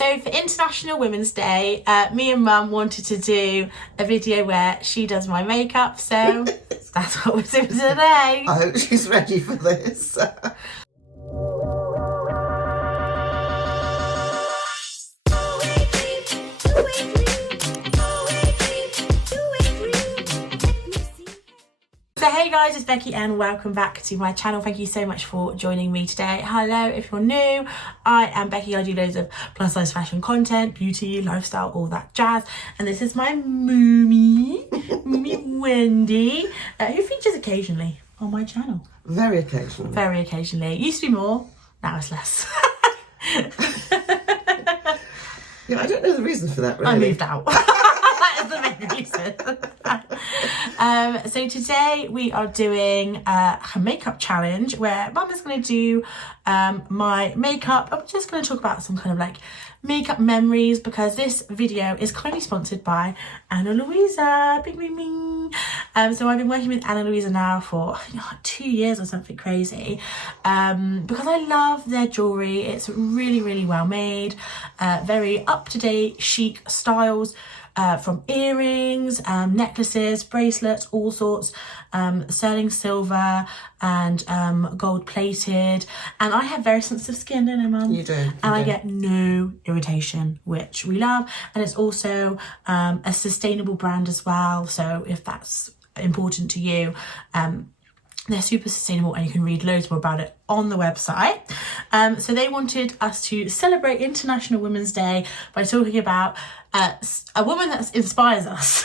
So for International Women's Day, me and Mum wanted to do a video where she does my makeup, so that's what we're doing today. I hope she's ready for this. So hey guys, it's Becky and welcome back to my channel. Thank you so much for joining me today. Hello, if you're new, I am Becky. I do loads of plus size fashion content, beauty, lifestyle, all that jazz. And this is my Moomy Wendy, who features occasionally on my channel. Very occasionally. Very occasionally. It used to be more, now it's less. Yeah, I don't know the reason for that really. I moved out. That is the main reason. So today we are doing a makeup challenge where Mum is going to do my makeup. I'm just going to talk about some kind of like makeup memories because this video is kindly sponsored by Ana Luisa. Bing, bing, bing. So I've been working with Ana Luisa now for 2 years or something crazy because I love their jewellery. It's really, really well made, very up-to-date, chic styles. From earrings, necklaces, bracelets, all sorts, sterling silver and gold plated. And I have very sensitive skin, don't I, Mum? You do. And I get no irritation, which we love. And it's also a sustainable brand as well. So if that's important to you, they're super sustainable and you can read loads more about it on the website. So they wanted us to celebrate International Women's Day by talking about a woman that inspires us.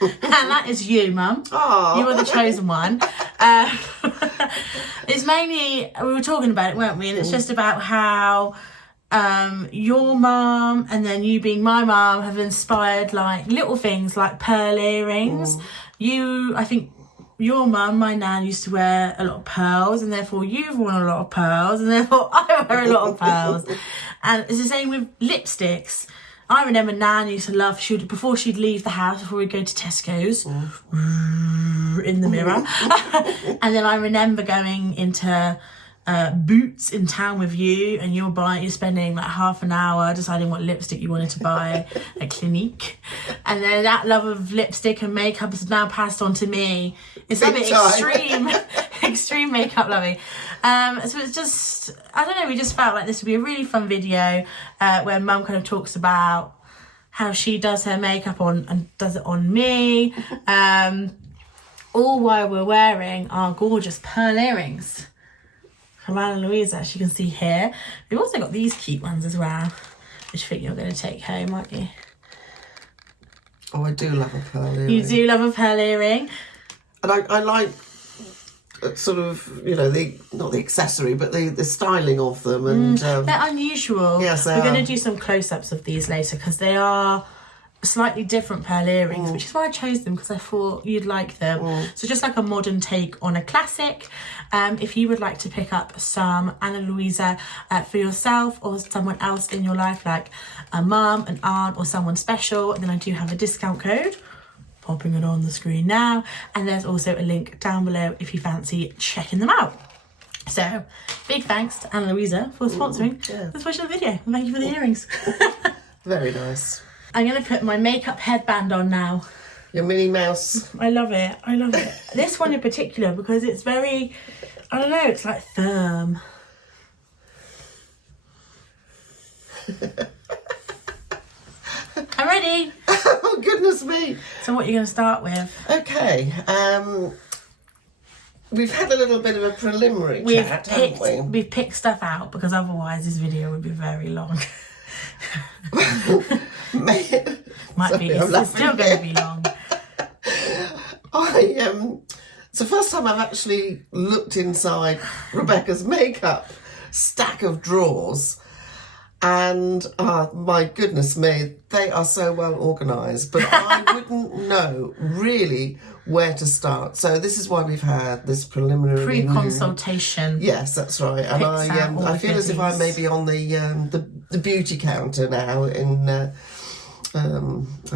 And that is you, Mum. Aww. You are the chosen one. It's mainly, we were talking about it, weren't we? And it's just about how your mum and then you being my mum have inspired like little things like pearl earrings. I think your mum, my nan, used to wear a lot of pearls and therefore you've worn a lot of pearls and therefore I wear a lot of pearls. And it's the same with lipsticks. I remember Nan used to love, before she'd leave the house, before we'd go to Tesco's, in the mirror. And then I remember going into Boots in town with you and you're spending like half an hour deciding what lipstick you wanted to buy at Clinique. And then that love of lipstick and makeup is now passed on to me. It's a bit extreme makeup loving. So it's just, I don't know, we just felt like this would be a really fun video where Mum kind of talks about how she does her makeup and does it on me. All while we're wearing our gorgeous pearl earrings from Ana Luisa, as you can see here. We've also got these cute ones as well, which I think you're going to take home, aren't you? Oh, I do love a pearl earring. You do love a pearl earring. And I like sort of, not the accessory, but the styling of them. And they're unusual. Yes, we're going to do some close-ups of these later because they are slightly different pearl earrings, which is why I chose them because I thought you'd like them. So just like a modern take on a classic. If you would like to pick up some Ana Luisa for yourself or someone else in your life, like a mum, an aunt or someone special, then I do have a discount code. Popping it on the screen now. And there's also a link down below if you fancy checking them out. So big thanks to Ana Luisa for sponsoring this special video. And thank you for the earrings. Very nice. I'm going to put my makeup headband on now. Your Minnie Mouse. I love it. I love it. This one in particular because it's very, I don't know, it's like firm. I'm ready. Oh, goodness me. So what are you going to start with? Okay. We've had a little bit of a preliminary chat, haven't we? We've picked stuff out because otherwise this video would be very long. It's still going to be long. It's the first time I've actually looked inside Rebecca's makeup stack of drawers, and my goodness me, they are so well organised, but I wouldn't know really where to start. So this is why we've had this preliminary pre-consultation. Yes, that's right. And I feel as if I may be on the beauty counter now in I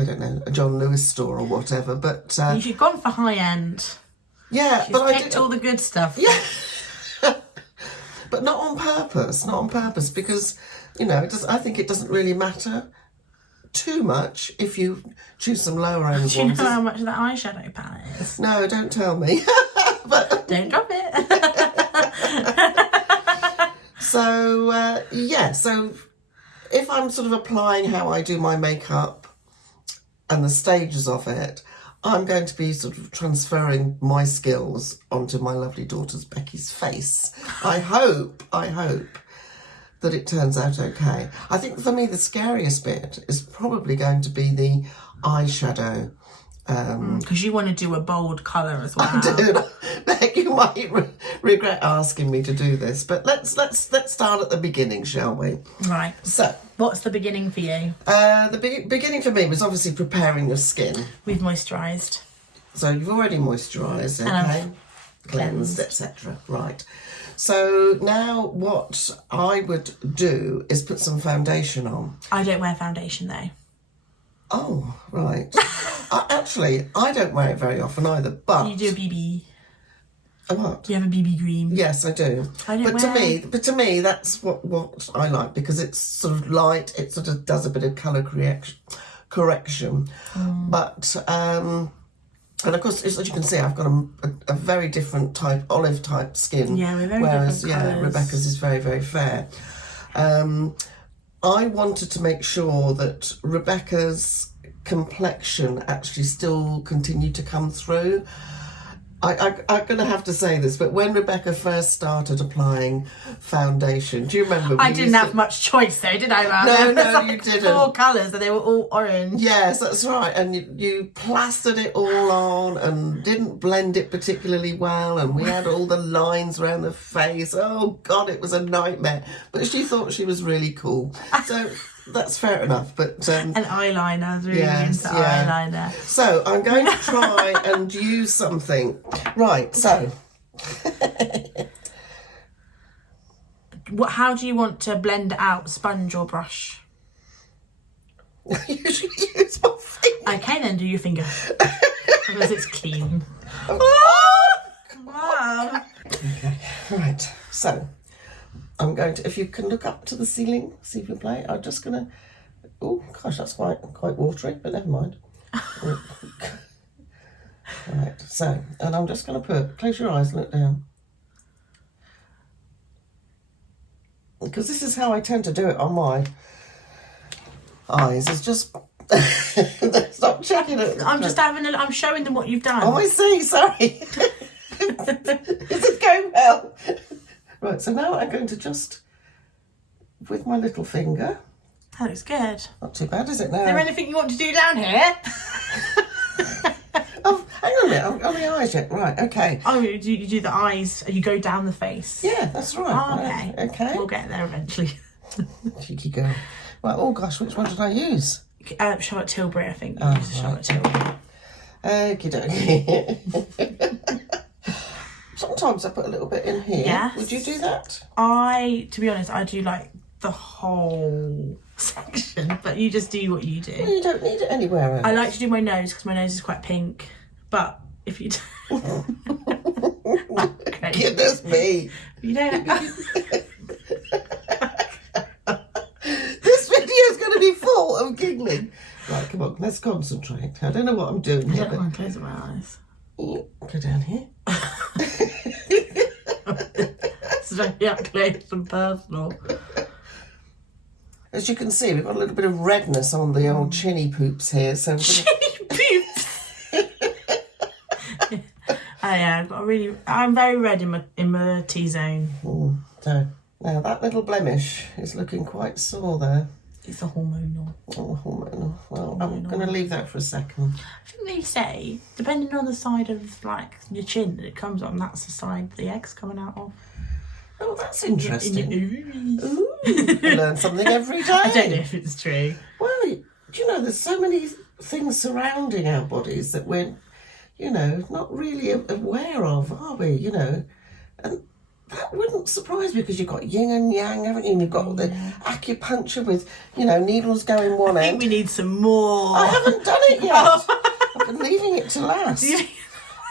don't know, a John Lewis store or whatever. But you've gone for high end. Yeah, but I picked all the good stuff. Yeah. But not on purpose, not on purpose, because, you know, I think it doesn't really matter too much if you choose some lower end ones. Do you know how much that eyeshadow palette is? No, don't tell me. But Don't drop it. so, yeah, so if I'm sort of applying how I do my makeup and the stages of it, I'm going to be sort of transferring my skills onto my lovely daughter's Becky's face. I hope that it turns out okay. I think for me the scariest bit is probably going to be the eyeshadow. Because you want to do a bold colour as well. I do. Beck, you might regret asking me to do this, but let's start at the beginning, shall we? Right. So, what's the beginning for you? the beginning for me was obviously preparing your skin. We've moisturised. So you've already moisturised, okay, I've cleansed, etc. Right. So now what I would do is put some on. I don't wear foundation though. Oh, right. Actually, I don't wear it very often either, but... You do a BB. A what? Do you have a BB cream? Yes, I do. I don't But to me, that's what I like, because it's sort of light. It sort of does a bit of colour correction. But and of course, as you can see, I've got a very different type, olive type skin. Yeah, we're very whereas different colours. Rebecca's is very, very fair. I wanted to make sure that Rebecca's complexion actually still continued to come through. I'm going to have to say this, but when Rebecca first started applying foundation, do you remember? I didn't have much choice though, did I, Mum? No, you didn't. 4 colours and they were all orange. Yes, that's right. And you plastered it all on and didn't blend it particularly well. And we had all the lines around the face. Oh, God, it was a nightmare. But she thought she was really cool. So that's fair enough. But And eyeliner, I was really into eyeliner. So I'm going to try and use something. Right, so... How do you want to blend it out? Sponge or brush? You should use my finger. Okay, then do your finger. Because it's clean. Mum. Okay, right. So I'm going to, if you can look up to the ceiling, see if you play. I'm just going to, oh gosh, that's quite watery, but never mind. Right, so, and I'm just going to close your eyes and look down. Because this is how I tend to do it on my eyes. It's just, stop checking it. I'm just I'm showing them what you've done. Oh, I see, sorry. Is it going well? Right, so now I'm going to just, with my little finger. That looks good. Not too bad, is it now? Is there anything you want to do down here? Oh, hang on a minute, I'm on the eyes yet. Right, okay. Oh, you do the eyes, you go down the face. Yeah, that's right. Oh, okay. Right, okay. We'll get there eventually. Cheeky girl. Right, oh gosh, which one did I use? Charlotte Tilbury, I think. You used Charlotte Tilbury. Okie dokie. Sometimes I put a little bit in here. Yes. Would you do that? To be honest, I do like the whole section, but you just do what you do. Well, you don't need it anywhere else. I like to do my nose because my nose is quite pink, but if you don't... Okay. Goodness me. You don't... This video is going to be full of giggling. Right, come on, let's concentrate. I don't know what I'm doing here. I don't want to close my eyes. Go down here. It's very up close and personal. As you can see, we've got a little bit of redness on the old chinny poops here. So Chinny poops. I'm very red in my T-zone. So now that little blemish is looking quite sore there. It's a hormonal. Oh, hormonal. Well, I'm going to leave that for a second. I think they say, depending on the side of like your chin that it comes on, that's the side the egg's coming out of. Oh, that's interesting. Ooh. I learn something every day. I don't know if it's true. Well, do you know, there's so many things surrounding our bodies that we're, not really aware of, are we? And that wouldn't surprise me because you've got yin and yang, haven't you? And you've got the acupuncture with, needles going one I end. think we need some more. I haven't done it yet. I've been leaving it to last.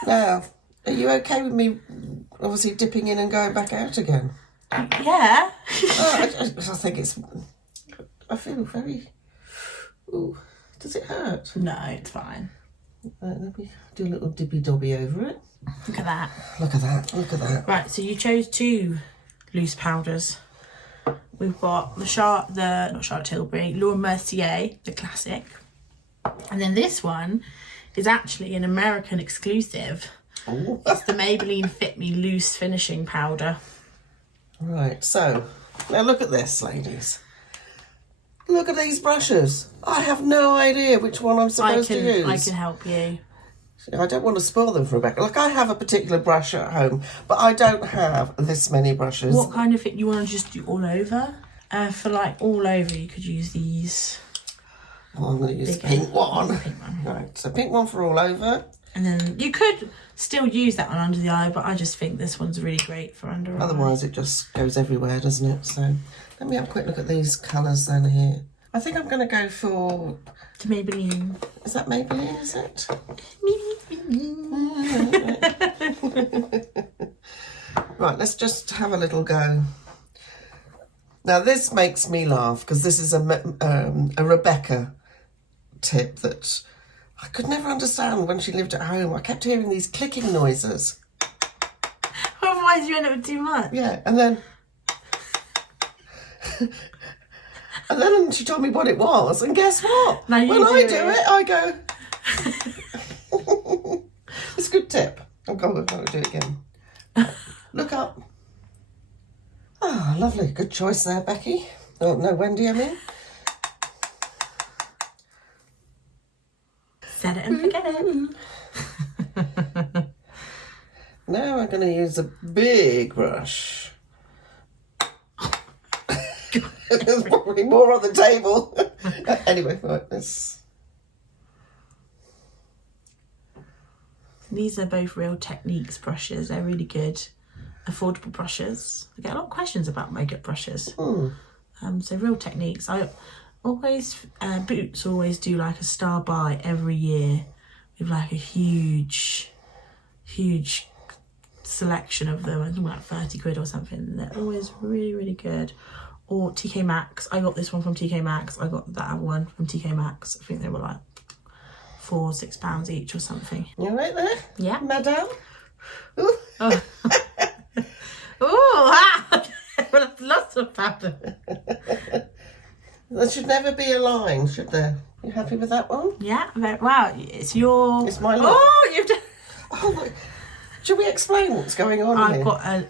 Now, are you okay with me obviously dipping in and going back out again? Yeah. I think it's... I feel very... Ooh, does it hurt? No, it's fine. Let me do a little dippy-dobby over it. Look at that. Look at that, look at that. Right, so you chose 2 loose powders. We've got not Charlotte Tilbury, Laura Mercier, the classic. And then this one is actually an American exclusive. Ooh. It's the Maybelline Fit Me Loose Finishing Powder. Right, so now look at this, ladies. Look at these brushes. I have no idea which one I'm supposed to use. I can help you. I don't want to spoil them for Rebecca. Like, I have a particular brush at home, but I don't have this many brushes. What kind of thing you want to just do all over? For like all over, you could use these. Well, I'm going to use the pink one. Pink one. Right, so pink one for all over. And then you could still use that one under the eye, but I just think this one's really great for under eye. Otherwise, it just goes everywhere, doesn't it? So let me have a quick look at these colours then here. I think I'm going to go for... To Maybelline. Is that Maybelline, is it? Right, let's just have a little go. Now, this makes me laugh because this is a Rebecca tip that I could never understand when she lived at home. I kept hearing these clicking noises. Otherwise, you end up with too much. Yeah, and then... And then she told me what it was, and guess what? Now when I do it, I go... It's a good tip. I'll do it again. Look up. Ah, lovely. Good choice there, Becky. Oh, no, Wendy, I mean. Set it and forget it. Now I'm going to use a big brush. There's probably more on the table. Anyway, right, let's... These are both Real Techniques brushes. They're really good, affordable brushes. I get a lot of questions about makeup brushes. So Real Techniques. I always, Boots always do like a star buy every year with like a huge selection of them. I think about 30 quid or something. They're always really, really good. Or TK Maxx. I got this one from TK Maxx. I got that other one from TK Maxx. I think they were like £4-6 each or something. You right there? Yeah. Madame? Ooh. Oh. Ooh, lots of powder. There should never be a line, should there? You happy with that one? Yeah. Wow. It's your... It's my look. Oh, you've done... Oh, my... Should we explain what's going on here? I've got a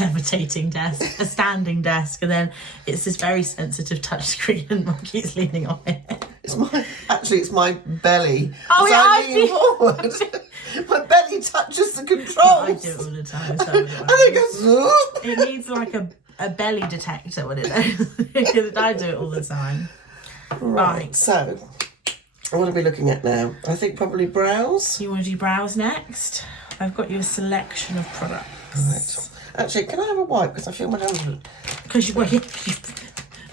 levitating desk, a standing desk, and then it's this very sensitive touch screen and Monkey's leaning on it. It's my belly. Oh, As yeah, I lean forward. My belly touches the controls. I do it all the time. So And it goes... Whoop. it needs like a belly detector when it knows. Because I do it all the time. Right, so what are we looking at now? I think probably brows. You want to do brows next? I've got you a selection of products. Right. Actually, can I have a wipe? Because I feel my hands are... Because you've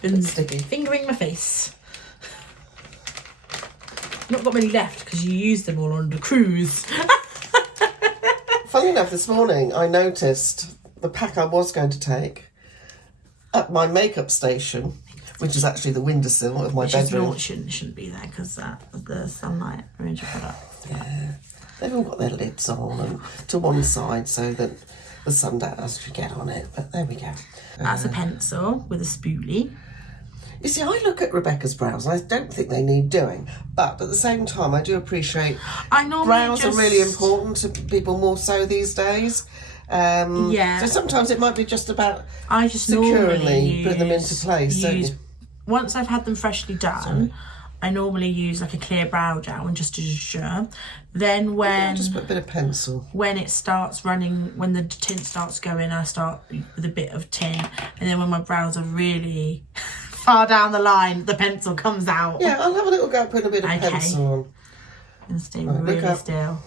been sticky. fingering my face. Not got many left because you used them all on the cruise. Funny enough, this morning I noticed the pack I was going to take at my makeup station, which is actually the windowsill of my bedroom. Which shouldn't be there because the sunlight ruins your products. Yeah. They've all got their lids on and to one side so that the sun doesn't get on it. But there we go. That's a pencil with a spoolie. You see, I look at Rebecca's brows and I don't think they need doing. But at the same time, I do appreciate brows are really important to people more so these days. Yeah. So sometimes it might be just about I just securely put them into place. Once I've had them freshly done, I normally use like a clear brow gel and just sure. Then when just put a bit of pencil. When it starts running, when the tint starts going, I start with a bit of tint, and then when my brows are really far down the line, the pencil comes out. Yeah, I'll have a little go at putting a bit of pencil on. And stay really still.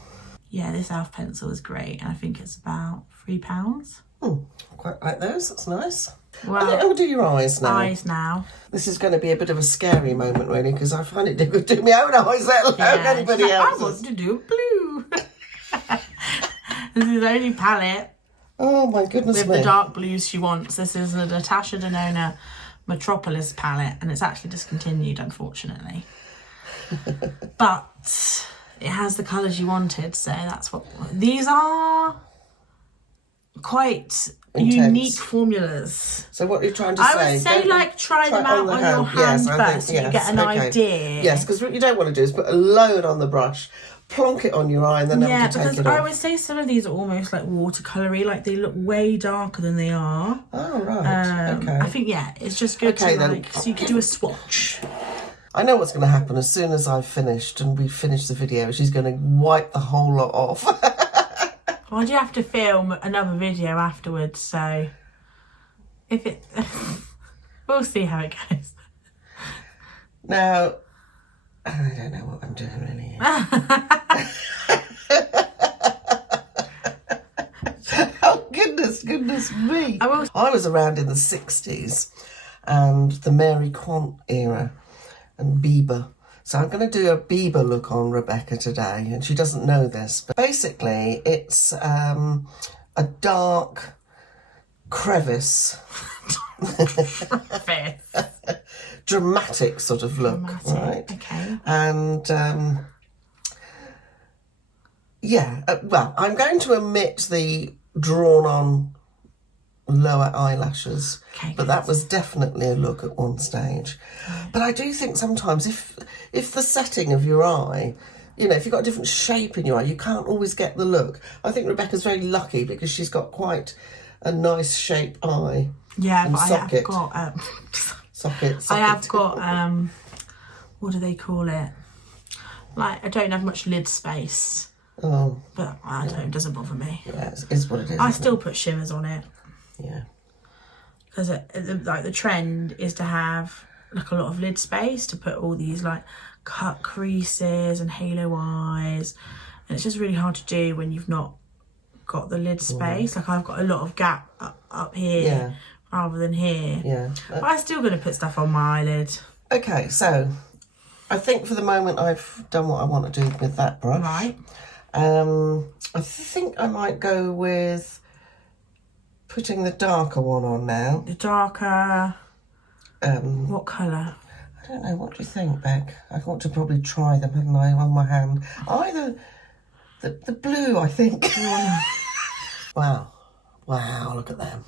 Yeah, this e.l.f. pencil is great, and I think it's about £3. Quite like those. That's nice. Well, I think I'll do your eyes now. Eyes now. This is going to be a bit of a scary moment, really, because I find it difficult to do my own eyes, let alone anybody else's. I want to do blue. This is the only palette Oh my goodness with me. the dark blues she wants. This is a Natasha Denona Metropolis palette, and it's actually discontinued, unfortunately. But it has the colours you wanted, so that's what... These are quite intense. Unique formulas. So what are you trying to say? I would say, like, try them out on your hand first, so you get an idea. Yes, because what you don't want to do is put a load on the brush, plonk it on your eye, and then have to take it off. I would say some of these are almost like watercolory, like they look way darker than they are. Oh, right. Okay. I think, yeah, it's just good to, like, so you could do a swatch. I know what's going to happen as soon as I've finished and we finish the video. She's going to wipe the whole lot off. Well, I do have to film another video afterwards, so if it... we'll see how it goes. Now, I don't know what I'm doing really. Oh, goodness me. I was around in the 60s and the Mary Quant era and Bieber. So I'm going to do a Bieber look on Rebecca today, and she doesn't know this. But basically, it's a dark crevice. Dramatic sort of look, right? Okay. And, well, I'm going to omit the drawn-on lower eyelashes, but that was definitely a look at one stage. But I do think sometimes if the setting of your eye, you know, if you've got a different shape in your eye, you can't always get the look. I think Rebecca's very lucky because she's got quite a nice shaped eye. Yeah, and but socket. I have got socket. I have got what do they call it? Like, I don't have much lid space. Oh, but I don't. It doesn't bother me. Yeah, it's what it is. I still put shimmers on it. Yeah. Because like the trend is to have like a lot of lid space to put all these like cut creases and halo eyes, and it's just really hard to do when you've not got the lid space. Like, I've got a lot of gap up here rather than here. Yeah. But I'm still going to put stuff on my eyelid. Okay, so I think for the moment I've done what I want to do with that brush. Right. I think I might go with putting the darker one on now. The darker... what colour? I don't know. What do you think, Beck? I ought to probably try them, hadn't I, on my hand. Either the blue, I think. Wow, look at them.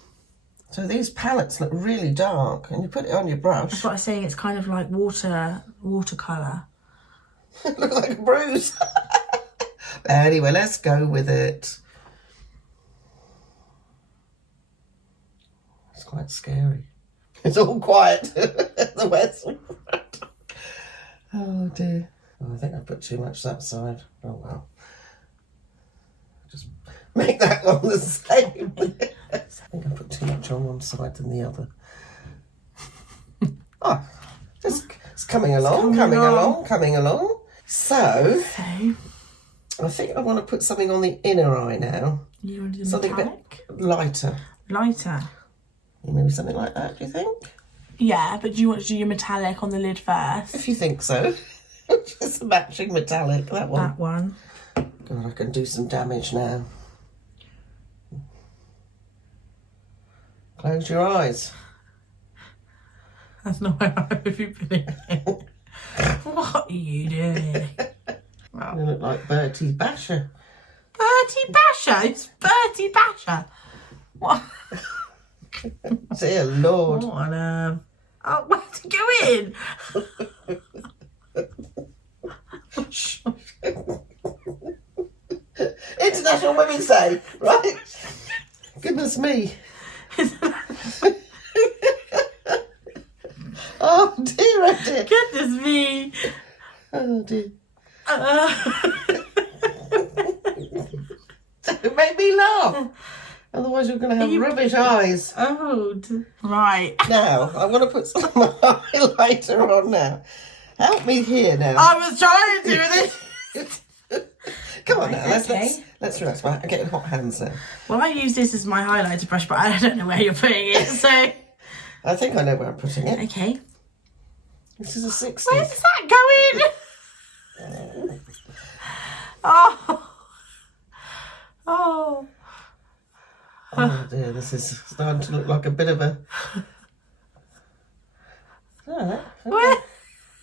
So these palettes look really dark, and you put it on your brush. That's what I was saying. It's kind of like watercolour. It looks like a bruise. Anyway, let's go with it. It's quite scary. It's all quiet. The west. Oh dear. Oh, I think I put too much that side. Oh well. Just make that one the same. I think I put too much on one side than the other. Oh, it's coming along, coming along. So, I think I want to put something on the inner eye now. You want to do something metallic? A bit lighter. Lighter? Maybe something like that, do you think? Yeah, but do you want to do your metallic on the lid first? If you think so. Just matching metallic, that one. That one. God, I can do some damage now. Close your eyes. That's not where I would be putting it. What are you doing? Wow. You look like Bertie Basher. Bertie Basher? It's Bertie Basher. What? Dear Lord. What on oh, where's it going? Shh. International Women's Day, right? Goodness me. Oh dear, oh dear. Goodness me. Oh dear. It made me laugh. Otherwise you're going to have rubbish eyes. Oh, right. Now, I want to put some highlighter on now. Help me here now. I was trying to do this. Come on now, let's relax. I'm getting hot hands now. Well, I use this as my highlighter brush, but I don't know where you're putting it, so... I think I know where I'm putting it. Okay. This is a 60s. Where's that going? Oh. Oh dear, this is starting to look like a bit of a... Alright. Where?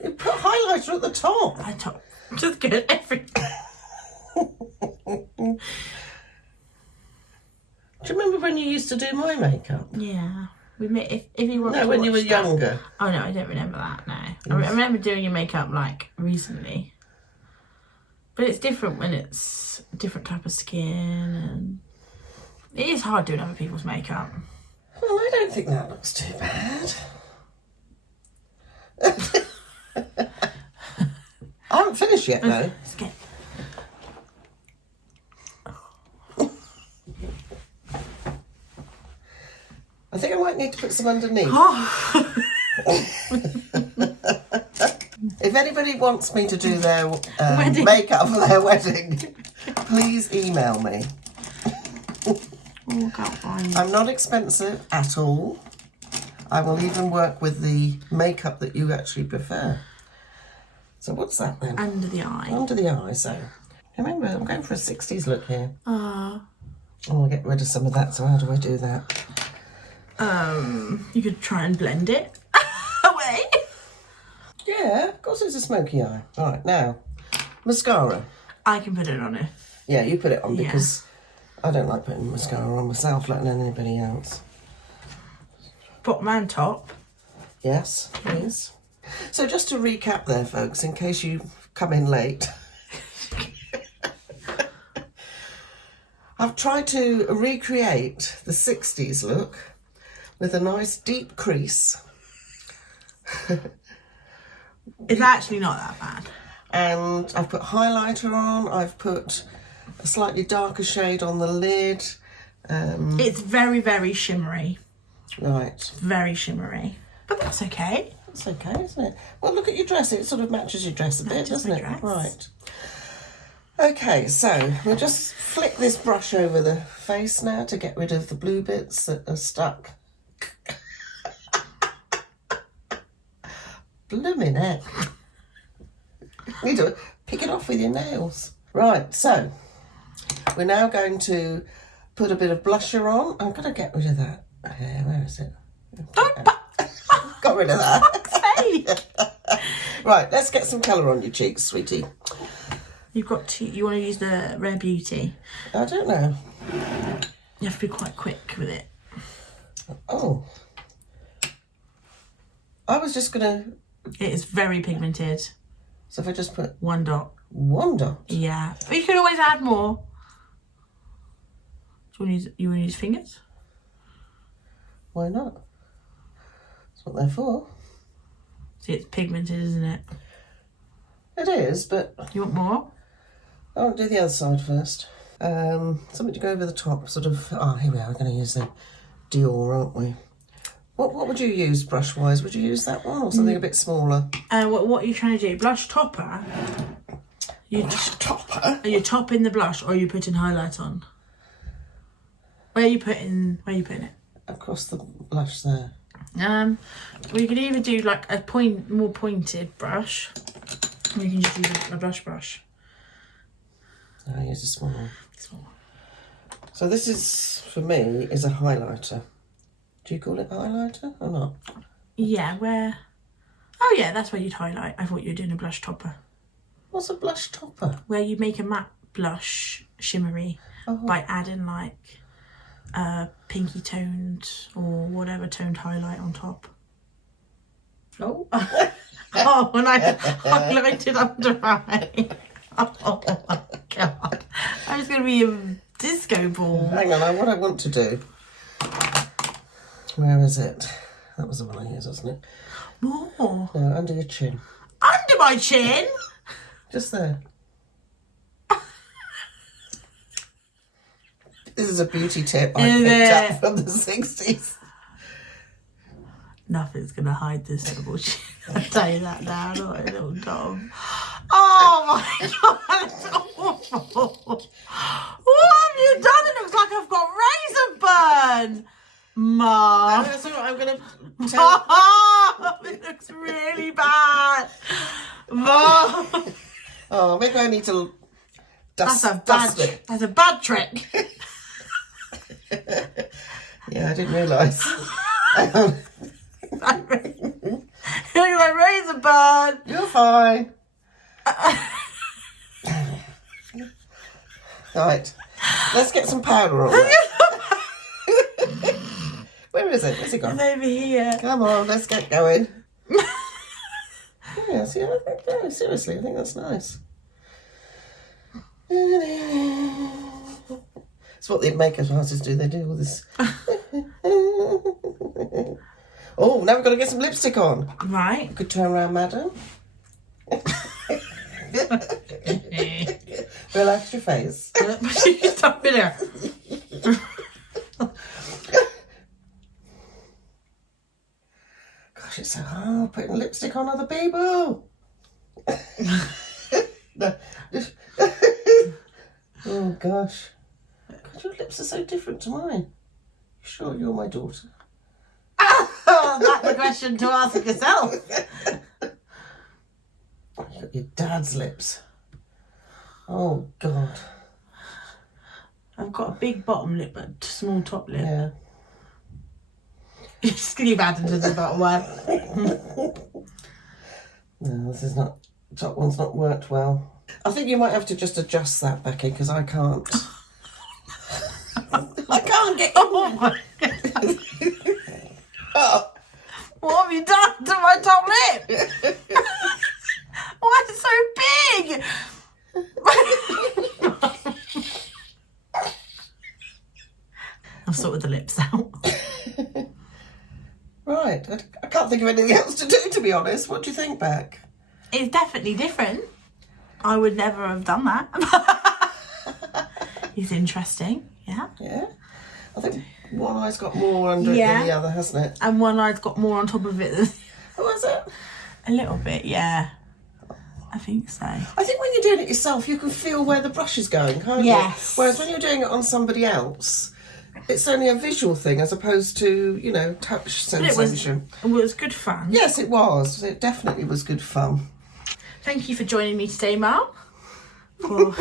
You put highlighter at the top. I don't. Just get everything. Do you remember when you used to do my makeup? Yeah. We made, if you want No, to when you were watch that. younger. Oh no, I don't remember that. No, I remember doing your makeup like recently, but it's different when it's a different type of skin, and it is hard doing other people's makeup. Well, I don't think that looks too bad. I haven't finished yet though. Let's get. I think I might need to put some underneath. Oh. If anybody wants me to do their Wedding. makeup for their wedding, please email me. Oh, can't find. I'm not expensive at all. I will even work with the makeup that you actually prefer. So what's that then? Under the eye. Under the eye, so. Remember, I'm going for a 60s look here. Ah. Oh, I'll get rid of some of that, so how do I do that? You could try and blend it away. Yeah, of course it's a smoky eye. All right, now, mascara. I can put it on it. Yeah, you put it on Yeah. because I don't like putting mascara on myself, let alone anybody else. Bottom and top. Yes, please. So just to recap there, folks, in case you come in late. I've tried to recreate the 60s look with a nice deep crease. It's actually not that bad. And I've put highlighter on, I've put a slightly darker shade on the lid. It's very, very shimmery. Right. Very shimmery. But that's okay. That's okay, isn't it? Well, look at your dress. It sort of matches your dress a bit, Matches doesn't my it? dress. Right. Okay, so we'll just flick this brush over the face now to get rid of the blue bits that are stuck. Blooming heck. You do it. Pick it off with your nails. Right, so we're now going to put a bit of blusher on. I'm going to get rid of that hair. Where is it? Got rid of that. Hey! Right, let's get some colour on your cheeks, sweetie. You've got to, you want to use the Rare Beauty. I don't know. You have to be quite quick with it. Oh. I was just going to... It is very pigmented. So if I just put One dot. one dot. Yeah. But you can always add more. Do you want to use fingers? Why not? That's what they're for. See, it's pigmented, isn't it? It is, but You want more? I want to do the other side first. Something to go over the top, sort of... Ah, here we are. We're going to use the Dior, aren't we? What would you use brush-wise? Would you use that one or something a bit smaller? What are you trying to do? Blush topper? Blush topper? Are you topping the blush or are you putting highlight on? Where are you putting it? Across the blush there. Well, you could either do like a more pointed brush, or you can just use a blush brush. I'll use a small one. Small. So this is, for me, is a highlighter. Do you call it highlighter or not? Yeah, where? Oh yeah, that's where you'd highlight. I thought you were doing a blush topper. What's a blush topper? Where you make a matte blush shimmery by adding like pinky toned or whatever toned highlight on top. Oh, oh, and I highlighted under eye. Oh my god, I was going to be a disco ball. Hang on, what I want to do. Where is it? That was the one I used, wasn't it? More. No, under your chin. Under my chin? Just there. This is a beauty tip I picked up from the 60s. Nothing's going to hide this double chin. I'll tell you that now, not a little dog. Oh my god, that's awful. What have you done? It looks like I've got razor burn. Mom. That's all right, I'm going to tell... Oh, it looks really bad. Mom. Oh, maybe I need to dust it. That's a bad trick. Yeah, I didn't realise. Hang on. You look like Rosebud. You're fine. Right, let's get some powder on that. Where is it? Where's it gone? It's over here. Come on, let's get going. Yeah, see, I think, no, seriously, I think that's nice. It's what the makeup artists do. They do all this. Oh, now we've got to get some lipstick on. Right. Good turn around, madam. Relax your face. Stop it there. Gosh, it's so hard putting lipstick on other people. No. Oh, gosh. God, your lips are so different to mine. You sure you're my daughter? Oh, that's the question to ask yourself. You got your dad's lips. Oh, God. I've got a big bottom lip but a small top lip. Yeah. Just keep adding to the bottom one. No, this is not. Top one's not worked well. I think you might have to just adjust that, Becky, because I can't. I can't get. Oh my God. Oh. What have you done to my top lip? Why is it so big? I've sorted the lips out. Right, I can't think of anything else to do, to be honest. What do you think, Beck? It's definitely different. I would never have done that. It's interesting, yeah. Yeah, I think one eye's got more under it Yeah. than the other, hasn't it? And one eye's got more on top of it than Oh, is it? a little bit, yeah. I think so. I think when you're doing it yourself, you can feel where the brush is going, can't Yes. you? Whereas when you're doing it on somebody else, it's only a visual thing as opposed to, you know, touch sensation. It was good fun. Yes, it was. It definitely was good fun. Thank you for joining me today, Mal. For...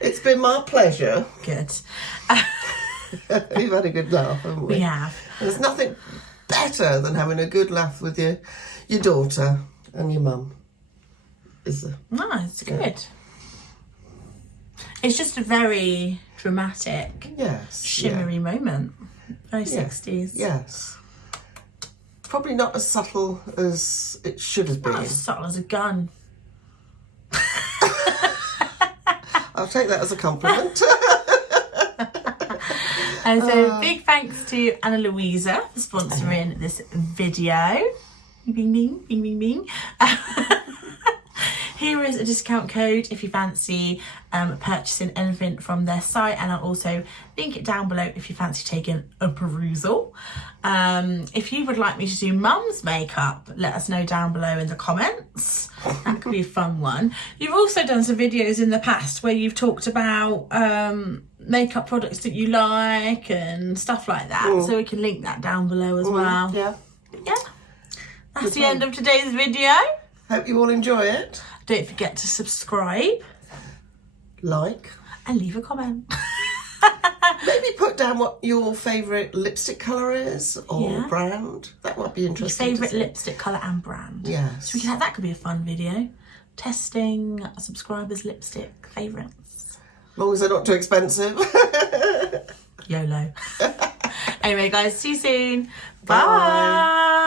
It's been my pleasure. Good. We've had a good laugh, haven't we? We have. There's nothing better than having a good laugh with your daughter and your mum. Is there? No, it's good. It's just a very dramatic, Yes. shimmery moment. Very Yeah. 60s. Yes. Probably not as subtle as it should have been. Not as subtle as a gun. I'll take that as a compliment. And so big thanks to Anna Louisa for sponsoring this video. Bing, bing, bing, bing, bing. Here is a discount code if you fancy purchasing anything from their site, and I'll also link it down below if you fancy taking a perusal. If you would like me to do mum's makeup, let us know down below in the comments. That could be a fun one. You've also done some videos in the past where you've talked about makeup products that you like and stuff like that, so we can link that down below as well. Yeah. Yeah, that's the end of today's video. Hope you all enjoy it. Don't forget to subscribe Like. and leave a comment. Maybe put down what your favourite lipstick colour is or Yeah. brand. That might be interesting. to Favourite see. lipstick colour and brand. Yes. So we can have, that could be a fun video. Testing subscribers' lipstick favourites. As long as they're not too expensive. YOLO. Anyway, guys, see you soon. Bye. Bye.